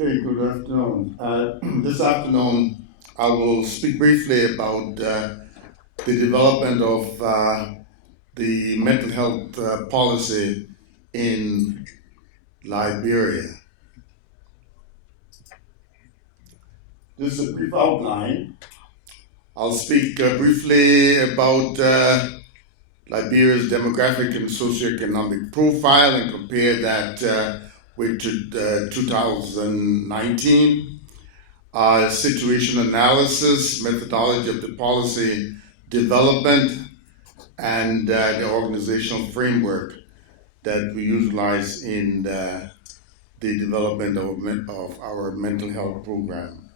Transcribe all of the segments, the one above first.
Okay, good afternoon. This afternoon, I will speak briefly about the development of the mental health policy in Liberia. This is a brief outline. I'll speak briefly about Liberia's demographic and socioeconomic profile and compare that with 2019. Situation analysis, methodology of the policy development, and the organizational framework that we utilize in the development of our mental health program.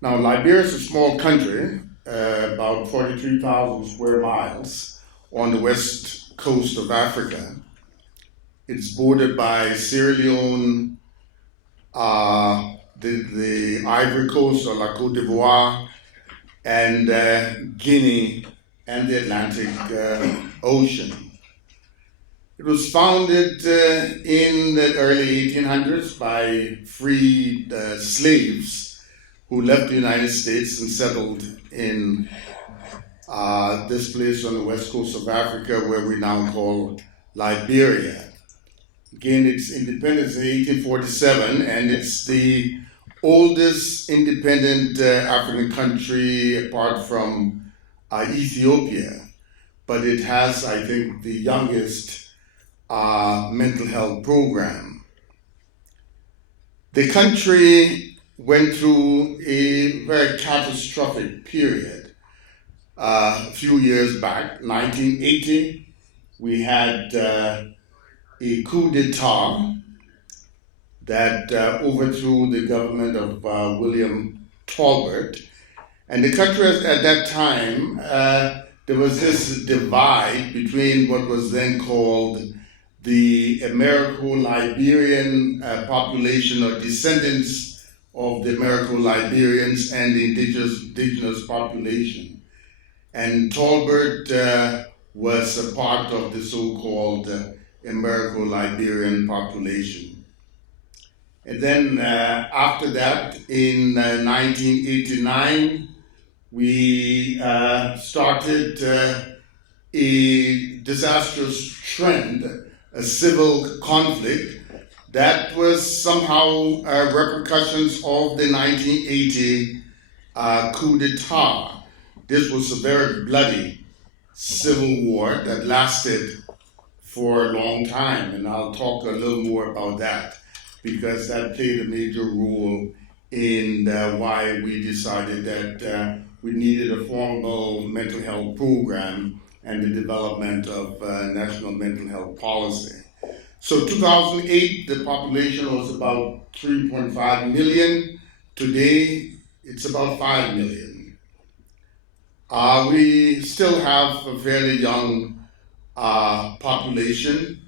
Now, Liberia is a small country, about 43,000 square miles on the west coast of Africa. It's bordered by Sierra Leone, the Ivory Coast or La Côte d'Ivoire, and Guinea and the Atlantic Ocean. It was founded in the early 1800s by freed slaves who left the United States and settled in this place on the west coast of Africa, where we now call Liberia. Gained its independence in 1847, and it's the oldest independent African country apart from Ethiopia. But it has, I think, the youngest mental health program. The country went through a very catastrophic period. A few years back, 1980, we had a coup d'etat that overthrew the government of William Tolbert. And the country at that time, there was this divide between what was then called the Americo-Liberian population, or descendants of the Americo-Liberians, and the indigenous population. And Tolbert was a part of the so-called Americo-Liberian population. And then after that, in 1989, we started a disastrous trend, a civil conflict that was somehow repercussions of the 1980 coup d'etat. This was a very bloody civil war that lasted for a long time, and I'll talk a little more about that, because that played a major role in why we decided that we needed a formal mental health program and the development of national mental health policy. So 2008, the population was about 3.5 million. Today, it's about 5 million. We still have a fairly young population.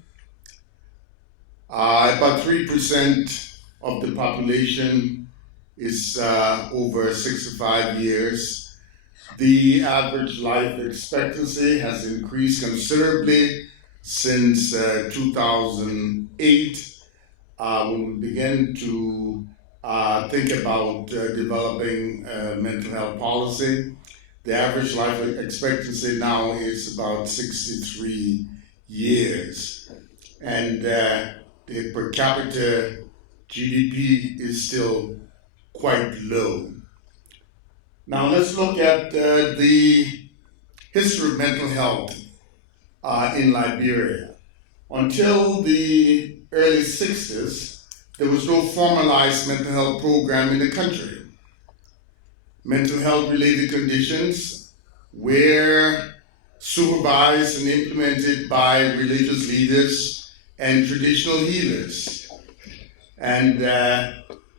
About 3% of the population is over 65 years. The average life expectancy has increased considerably since 2008, when we began to think about developing mental health policy. The average life expectancy now is about 63 years. And the per capita GDP is still quite low. Now let's look at the history of mental health in Liberia. Until the early 60s, there was no formalized mental health program in the country. Mental health related conditions were supervised and implemented by religious leaders and traditional healers. And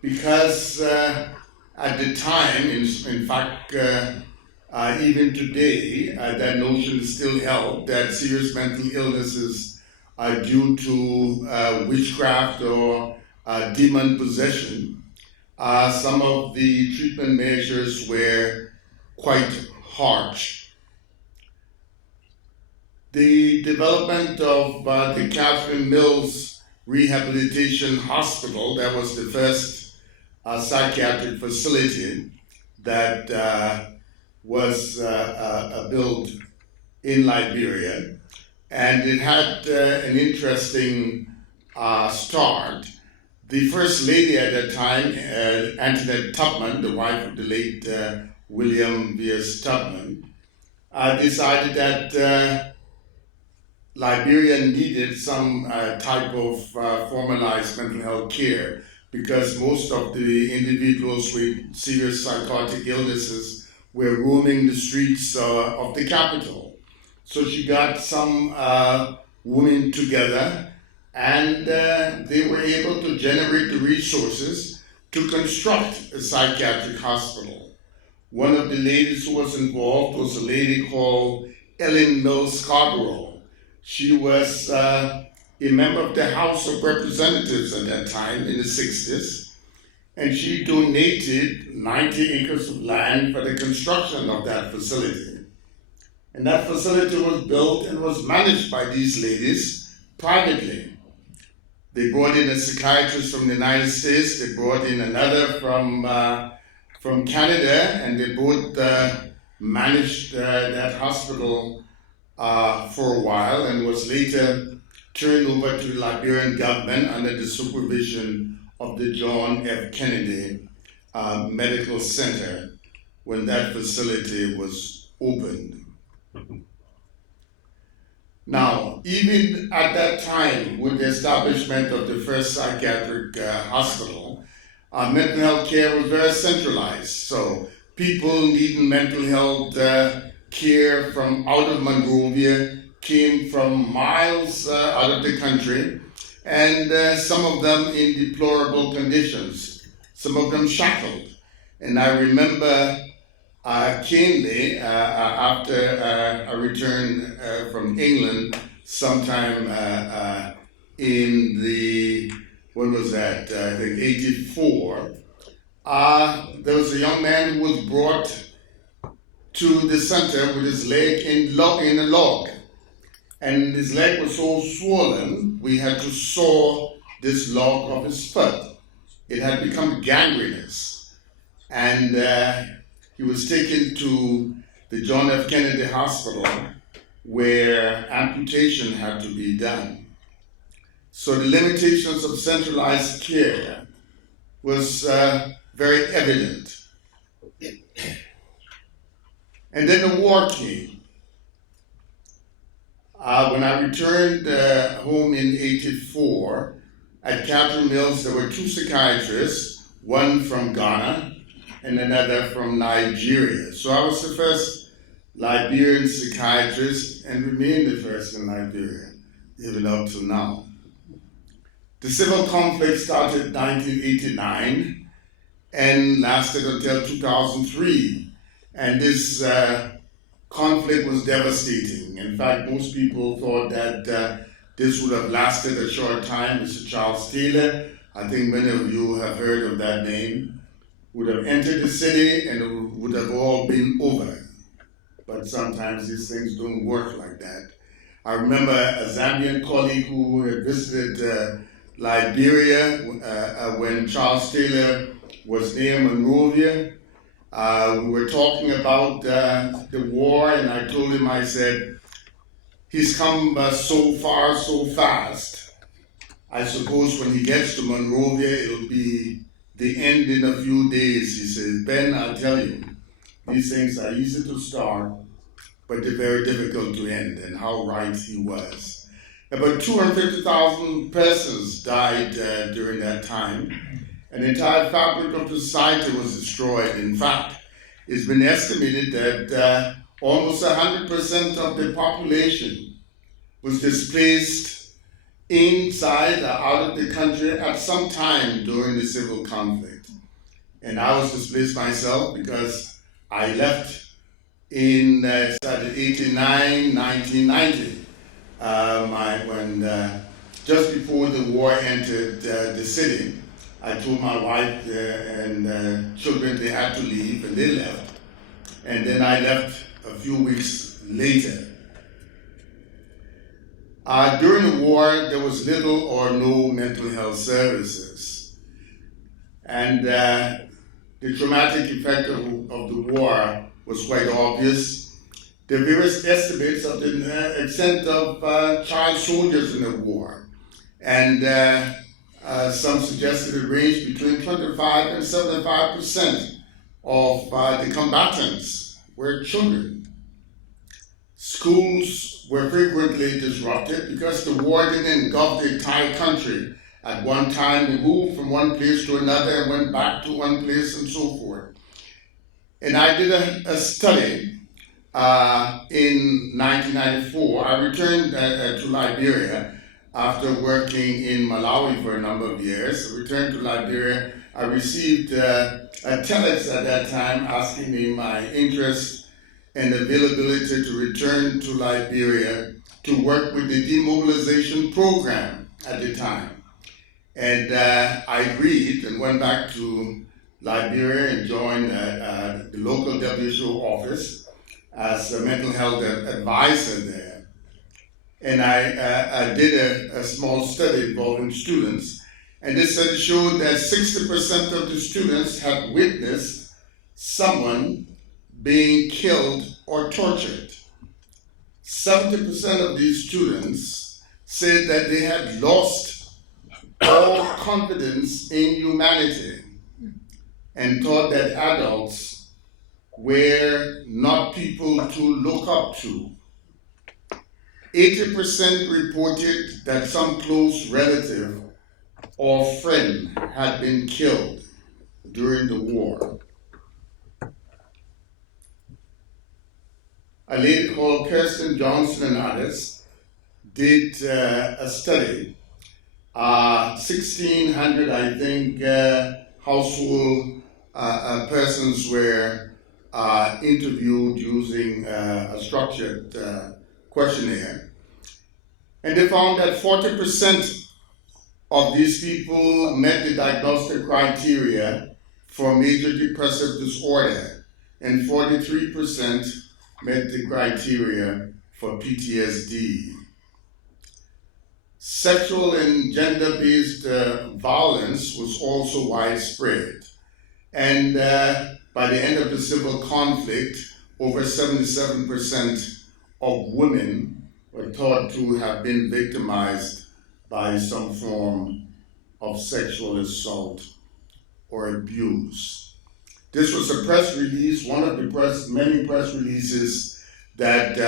because at the time, in fact, even today, that notion is still held that serious mental illnesses are due to witchcraft or demon possession. Some of the treatment measures were quite harsh. The development of the Catherine Mills Rehabilitation Hospital. That was the first psychiatric facility that was built in Liberia. And it had an interesting start. The first lady at that time, Antoinette Tubman, the wife of the late William V.S. Tubman, decided that Liberia needed some type of formalized mental health care because most of the individuals with serious psychotic illnesses were roaming the streets of the capital. So she got some women together, and they were able to generate the resources to construct a psychiatric hospital. One of the ladies who was involved was a lady called Ellen Mills Scarborough. She was a member of the House of Representatives at that time in the 60s, and she donated 90 acres of land for the construction of that facility. And that facility was built and was managed by these ladies privately. They brought in a psychiatrist from the United States, they brought in another from Canada, and they both managed that hospital for a while and was later turned over to the Liberian government under the supervision of the John F. Kennedy Medical Center when that facility was opened. Now, even at that time, with the establishment of the first psychiatric hospital, mental health care was very centralized. So people needing mental health care from out of Monrovia came from miles out of the country, and some of them in deplorable conditions, some of them shackled. And I remember keenly after I returned from England sometime in the, what was that, I think 84, there was a young man who was brought to the center with his leg in a log. And his leg was so swollen, we had to saw this log off his foot. It had become gangrenous. And he was taken to the John F. Kennedy Hospital where amputation had to be done. So the limitations of centralized care was very evident. And then the war came. When I returned home in 84, at Catherine Mills there were two psychiatrists, one from Ghana and another from Nigeria. So I was the first Liberian psychiatrist and remained the first in Liberia, even up to now. The civil conflict started in 1989 and lasted until 2003. And this conflict was devastating. In fact, most people thought that this would have lasted a short time. Mr. Charles Taylor, I think many of you have heard of that name, would have entered the city and it would have all been over. But sometimes these things don't work like that. I remember a Zambian colleague who had visited Liberia when Charles Taylor was near Monrovia. We were talking about the war, and I told him, I said, he's come so far, so fast. I suppose when he gets to Monrovia, it'll be the end in a few days. He says, Ben, I'll tell you, these things are easy to start, but they're very difficult to end, and how right he was. About 250,000 persons died during that time. An entire fabric of the society was destroyed. In fact, it's been estimated that almost 100% of the population was displaced inside or out of the country at some time during the civil conflict. And I was displaced myself because I left in started 89, 1990, when just before the war entered the city. I told my wife and children they had to leave, and they left. And then I left a few weeks later. During the war, there was little or no mental health services. And the traumatic effect of the war was quite obvious. There are various estimates of the extent of child soldiers in the war. And some suggested it ranged between 25 and 75% of the combatants were children. Schools were frequently disrupted because the war didn't engulf the entire country. At one time, they moved from one place to another and went back to one place and so forth. And I did a study in 1994. I returned to Liberia after working in Malawi for a number of years. I returned to Liberia. I received a telex at that time asking me my interest and availability to return to Liberia to work with the demobilization program at the time. And I agreed and went back to Liberia and joined the local WHO office as a mental health advisor there. And I did a small study involving students, and this study showed that 60% of the students had witnessed someone being killed or tortured. 70% of these students said that they had lost all confidence in humanity and thought that adults were not people to look up to. 80% reported that some close relative or friend had been killed during the war. A lady called Kirsten Johnson and others did a study. 1,600, I think, household persons were interviewed using a structured questionnaire. And they found that 40% of these people met the diagnostic criteria for major depressive disorder, and 43% met the criteria for PTSD. Sexual and gender-based violence was also widespread. And by the end of the civil conflict, over 77% of women were thought to have been victimized by some form of sexual assault or abuse. This was a press release, one of the many press releases that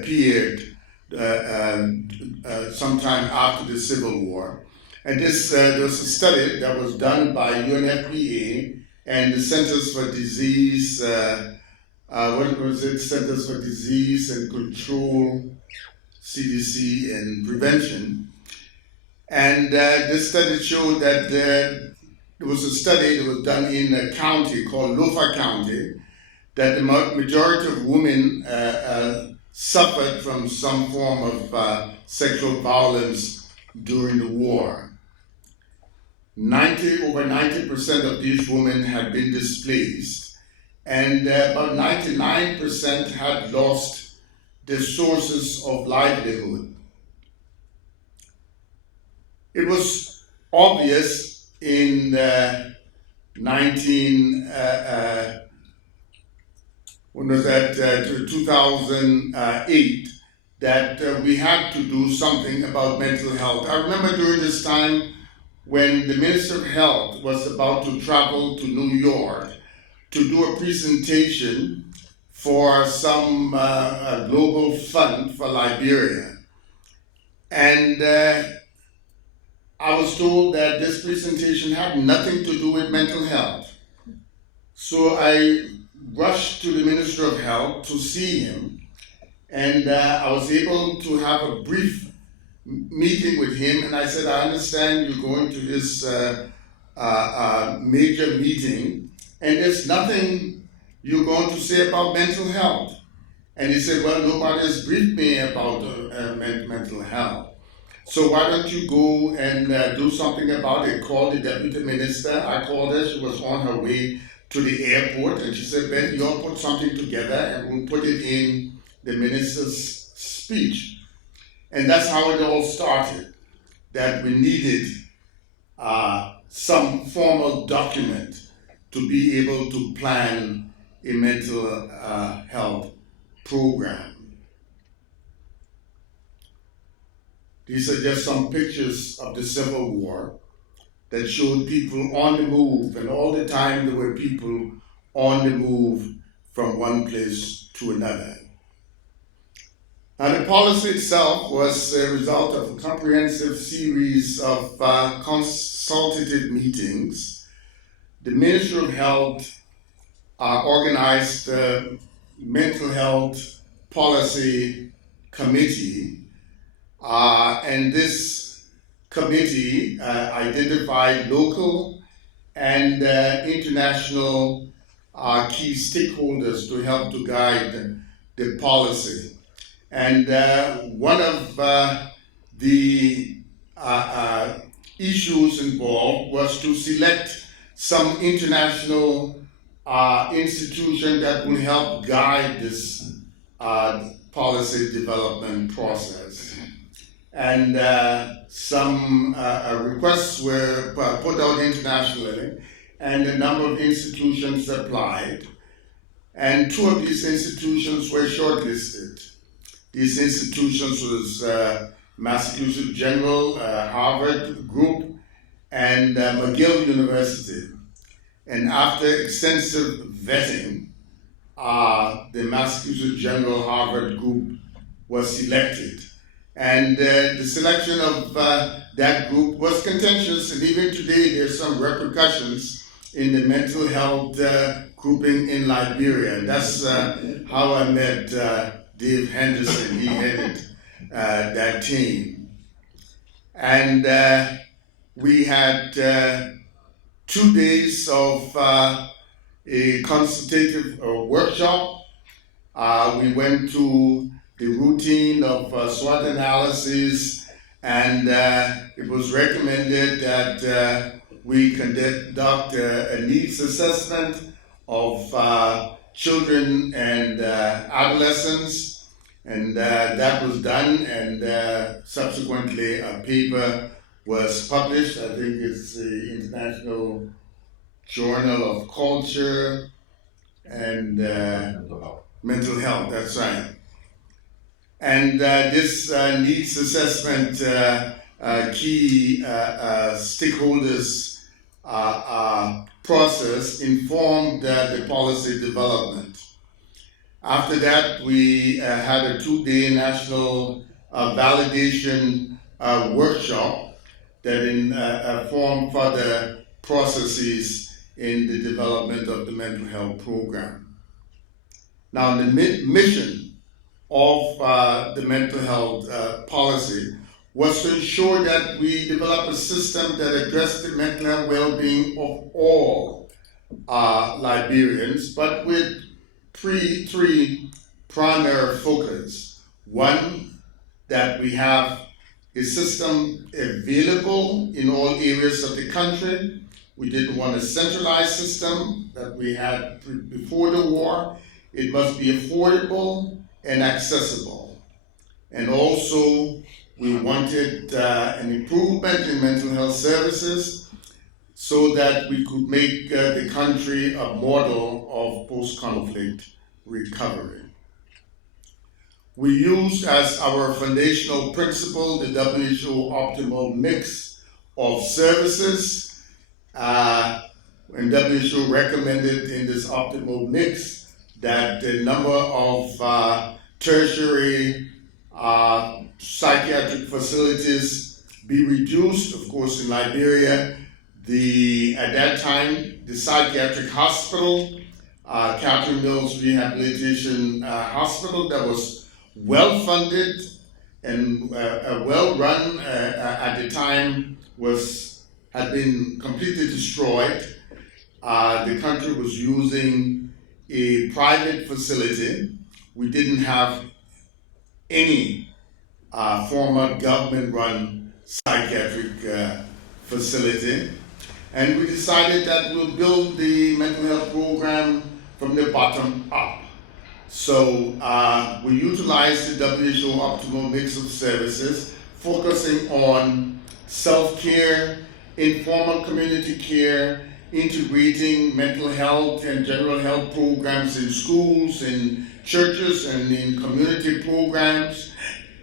appeared sometime after the Civil War. And there was a study that was done by UNFPA and the Centers for Disease, Centers for Disease and Control, CDC, and Prevention. And this study showed that there was a study that was done in a county called Lofa County, that the majority of women suffered from some form of sexual violence during the war. Over 90% of these women had been displaced, and about 99% had lost their sources of livelihood. It was obvious in 2008 that we had to do something about mental health. I remember during this time when the Minister of Health was about to travel to New York to do a presentation for some global fund for Liberia. And I was told that this presentation had nothing to do with mental health. So I rushed to the Minister of Health to see him, and I was able to have a brief meeting with him, and I said, I understand you're going to this major meeting, and there's nothing you're going to say about mental health. And he said, well, nobody has briefed me about mental health. So why don't you go and do something about it? Call the deputy minister. I called her. She was on her way to the airport, and she said, Ben, you all put something together and we'll put it in the minister's speech. And that's how it all started, that we needed some formal document to be able to plan a mental health program. These are just some pictures of the Civil War that showed people on the move, and all the time there were people on the move from one place to another. Now, the policy itself was a result of a comprehensive series of consultative meetings. The Ministry of Health organized the Mental Health Policy Committee, and this committee identified local and international key stakeholders to help to guide the policy. And one of the issues involved was to select some international institution that will help guide this policy development process. And some requests were put out internationally, and a number of institutions applied. And two of these institutions were shortlisted. These institutions was Massachusetts General, Harvard Group, and McGill University. And after extensive vetting, the Massachusetts General Harvard Group was selected. And the selection of that group was contentious, and even today there's some repercussions in the mental health grouping in Liberia. And that's how I met Dave Henderson. He headed that team. And we had 2 days of a consultative workshop. We went to the routine of SWOT analysis, and it was recommended that we conduct a needs assessment of children and adolescents, and that was done, and subsequently a paper was published. I think it's the International Journal of Culture and Mental Health, that's right. And this needs assessment key stakeholders process informed the policy development. After that, we had a 2-day validation workshop that informed further processes in the development of the mental health program. Now, the mission of the mental health policy was to ensure that we develop a system that addressed the mental health well-being of all Liberians, but with three primary focus. One, that we have a system available in all areas of the country. We didn't want a centralized system that we had before the war. It must be affordable and accessible. And also, we wanted an improvement in mental health services so that we could make the country a model of post-conflict recovery. We used as our foundational principle the WHO optimal mix of services. And WHO recommended in this optimal mix that the number of tertiary psychiatric facilities be reduced. Of course, in Liberia, at that time, the psychiatric hospital, Catherine Mills Rehabilitation Hospital, that was well-funded and well-run at the time, had been completely destroyed. The country was using a private facility. We didn't have any former government-run psychiatric facility. And we decided that we'll build the mental health program from the bottom up. So we utilize the WHO optimal mix of services, focusing on self-care, informal community care, integrating mental health and general health programs in schools, in churches, and in community programs,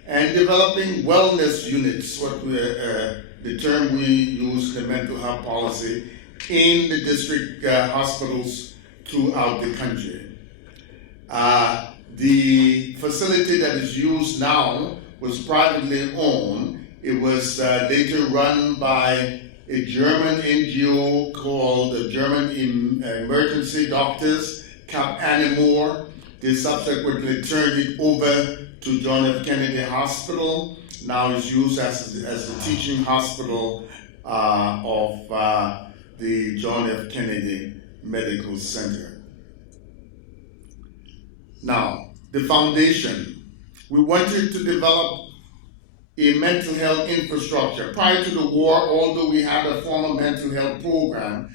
and developing wellness units, the term we use in the mental health policy, in the district hospitals throughout the country. The facility that is used now was privately owned. It was later run by a German NGO called the German Emergency Doctors, Cap Animore. They subsequently turned it over to John F. Kennedy Hospital. Now it's used as the teaching hospital of the John F. Kennedy Medical Center. Now, the foundation. We wanted to develop a mental health infrastructure. Prior to the war, although we had a formal mental health program,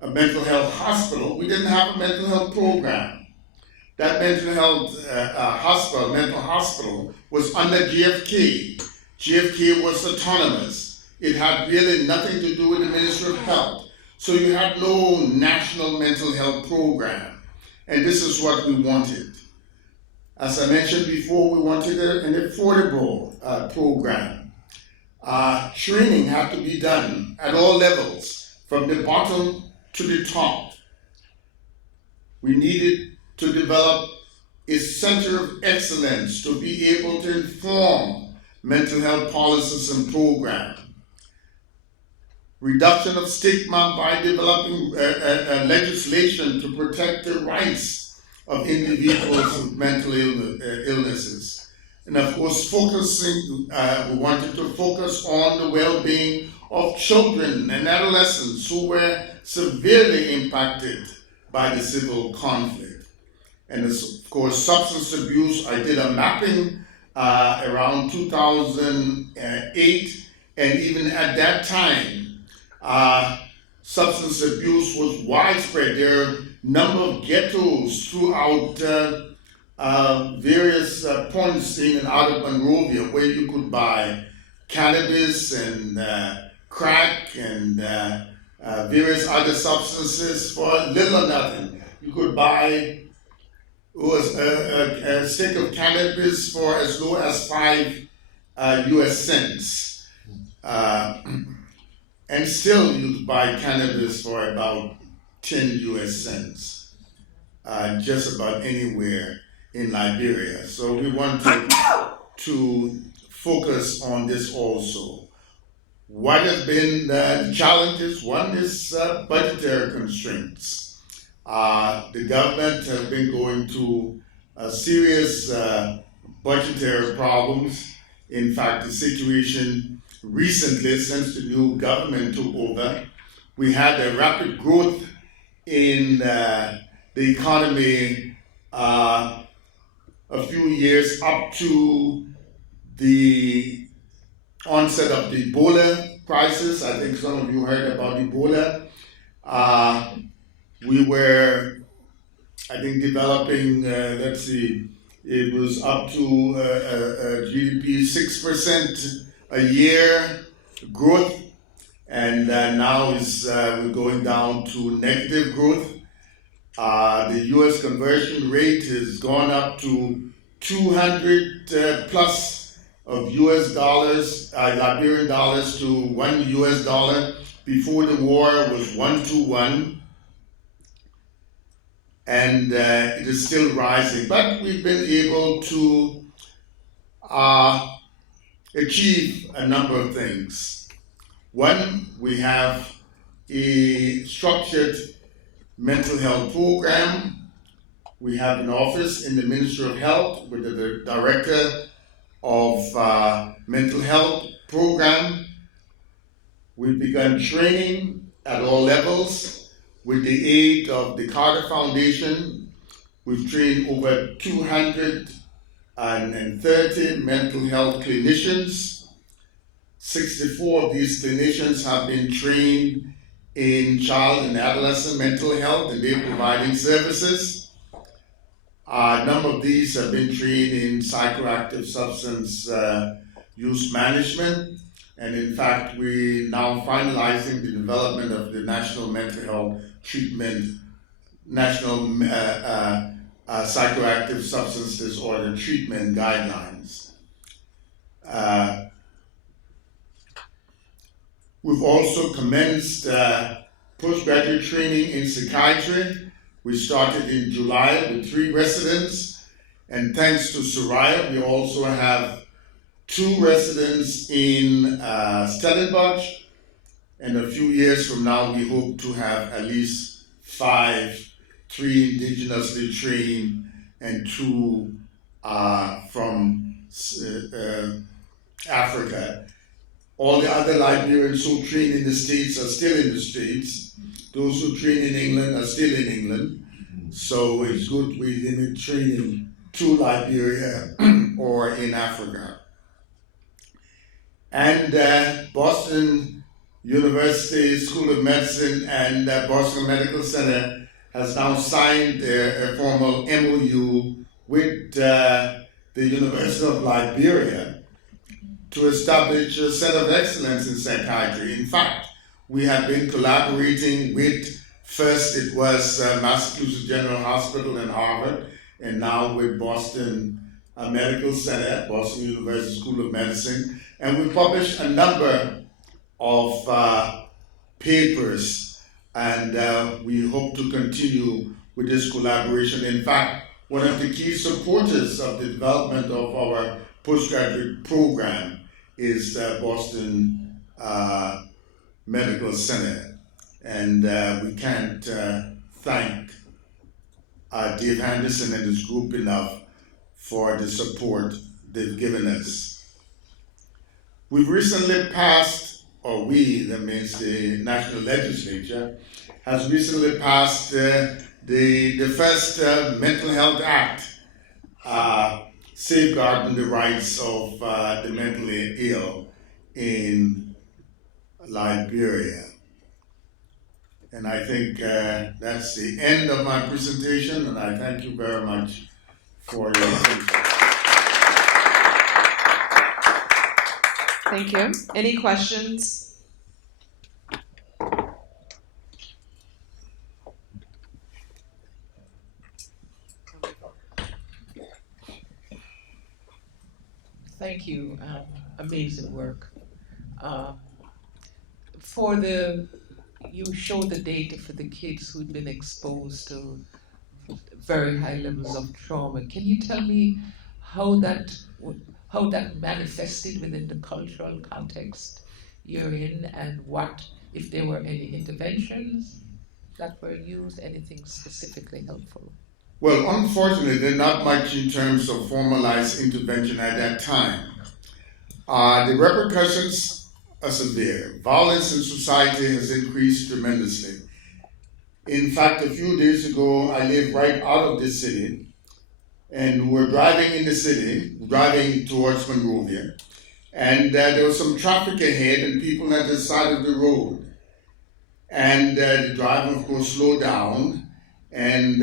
a mental health hospital, we didn't have a mental health program. That mental hospital was under GFK. GFK was autonomous. It had really nothing to do with the Ministry of Health. So you had no national mental health program. And this is what we wanted. As I mentioned before, we wanted an affordable program. Training had to be done at all levels, from the bottom to the top. We needed to develop a center of excellence to be able to inform mental health policies and programs. Reduction of stigma by developing legislation to protect the rights of individuals with mental illnesses. And of course, we wanted to focus on the well-being of children and adolescents who were severely impacted by the civil conflict. And of course, substance abuse, I did a mapping around 2008, and even at that time, substance abuse was widespread. There are a number of ghettos throughout various points in and out of Monrovia where you could buy cannabis and crack and various other substances for little or nothing. You could buy a stick of cannabis for as low as 5 US cents. And still you could buy cannabis for about 10 US cents, just about anywhere in Liberia. So we wanted to focus on this also. What has been the challenges? One is budgetary constraints. The government has been going through serious budgetary problems. In fact, the situation recently, since the new government took over, we had a rapid growth in the economy a few years up to the onset of the Ebola crisis. I think some of you heard about Ebola. We were, I think, developing, it was up to GDP 6% a year growth, and now we're going down to negative growth. The US conversion rate has gone up to 200 plus of US dollars, Liberian dollars to $1 US. Before the war was 1 to 1. And it is still rising. But we've been able to achieve a number of things. One, we have a structured mental health program. We have an office in the Ministry of Health with the Director of Mental Health Program. We've begun training at all levels with the aid of the Carter Foundation. We've trained over 230 mental health clinicians. 64 of these clinicians have been trained in child and adolescent mental health, and they're providing services. A number of these have been trained in psychoactive substance use management, and in fact, we're now finalizing the development of the National Mental Health Treatment, National Psychoactive Substance Disorder Treatment Guidelines. We've also commenced postgraduate training in psychiatry. We started in July with 3 residents, and thanks to Soraya, we also have 2 residents in Stellenbosch, and a few years from now we hope to have at least 5, 3 indigenously trained and 2 from Africa. All the other Liberians who train in the States are still in the States. Those who train in England are still in England. So it's good we limit training to Liberia or in Africa. And Boston University School of Medicine and Boston Medical Center has now signed a formal MOU with the University of Liberia to establish a center of excellence in psychiatry. In fact, we have been collaborating with, first it was Massachusetts General Hospital and Harvard, and now with Boston Medical Center, Boston University School of Medicine, and we published a number of papers, and we hope to continue with this collaboration. In fact, one of the key supporters of the development of our postgraduate program is Boston Medical Center, and we can't thank Dave Henderson and his group enough for the support they've given us. We've recently passed, or we, that means the National Legislature, has recently passed the first Mental Health Act, safeguarding the rights of the mentally ill in Liberia. And I think that's the end of my presentation, and I thank you very much for your attention. Thank you. Any questions? Thank you. Amazing work. You showed the data for the kids who'd been exposed to very high levels of trauma. Can you tell me how that manifested within the cultural context you're in, and what, if there were any interventions that were used, anything specifically helpful? Well, unfortunately, there's not much in terms of formalized intervention at that time. The repercussions are severe. Violence in society has increased tremendously. In fact, a few days ago, I lived right out of this city, and we were driving in the city, driving towards Monrovia, and there was some traffic ahead and people at the side of the road. And the driver, of course, slowed down, and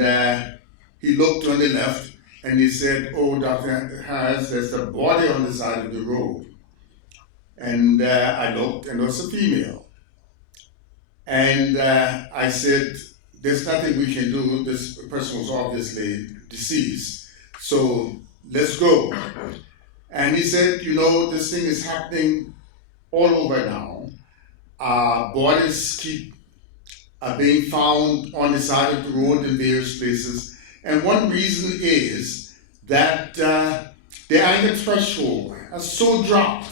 he looked on the left, and he said, "Oh, Dr. Harris, there's a body on the side of the road." And I looked, and it was a female. And I said, "There's nothing we can do. This person was obviously deceased. So let's go." And he said, "You know, this thing is happening all over now. Bodies keep being found on the side of the road in various places. And one reason is that the anger threshold has so dropped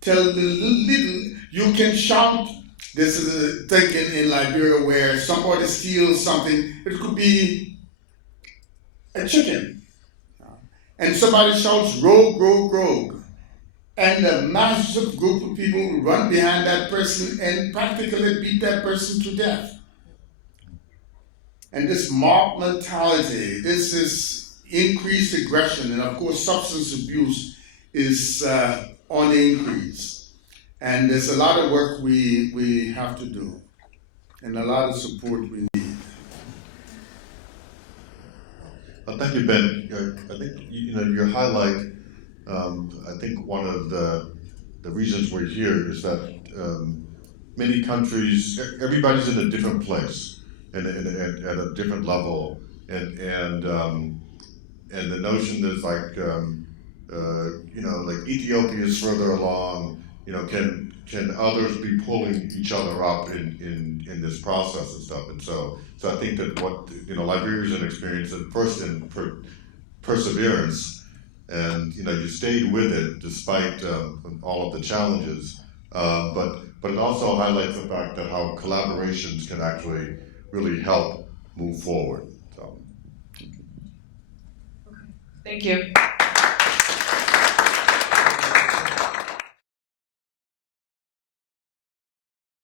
till the little you can shout." This is a thinking in Liberia where somebody steals something. It could be a chicken. And somebody shouts, "Rogue, rogue, rogue." And a massive group of people will run behind that person and practically beat that person to death. And this mob mentality, this is increased aggression, and of course substance abuse is on the increase. And there's a lot of work we have to do, and a lot of support we need. Thank you, Ben. I think your highlight. I think one of the reasons we're here is that many countries, everybody's in a different place and at a different level, and the notion that like like Ethiopia is further along, can others be pulling each other up in this process and stuff, and so I think that what Liberia's an experience at first in perseverance, and you stayed with it despite all of the challenges, but it also highlights the fact that how collaborations can actually really help move forward. So. Thank you.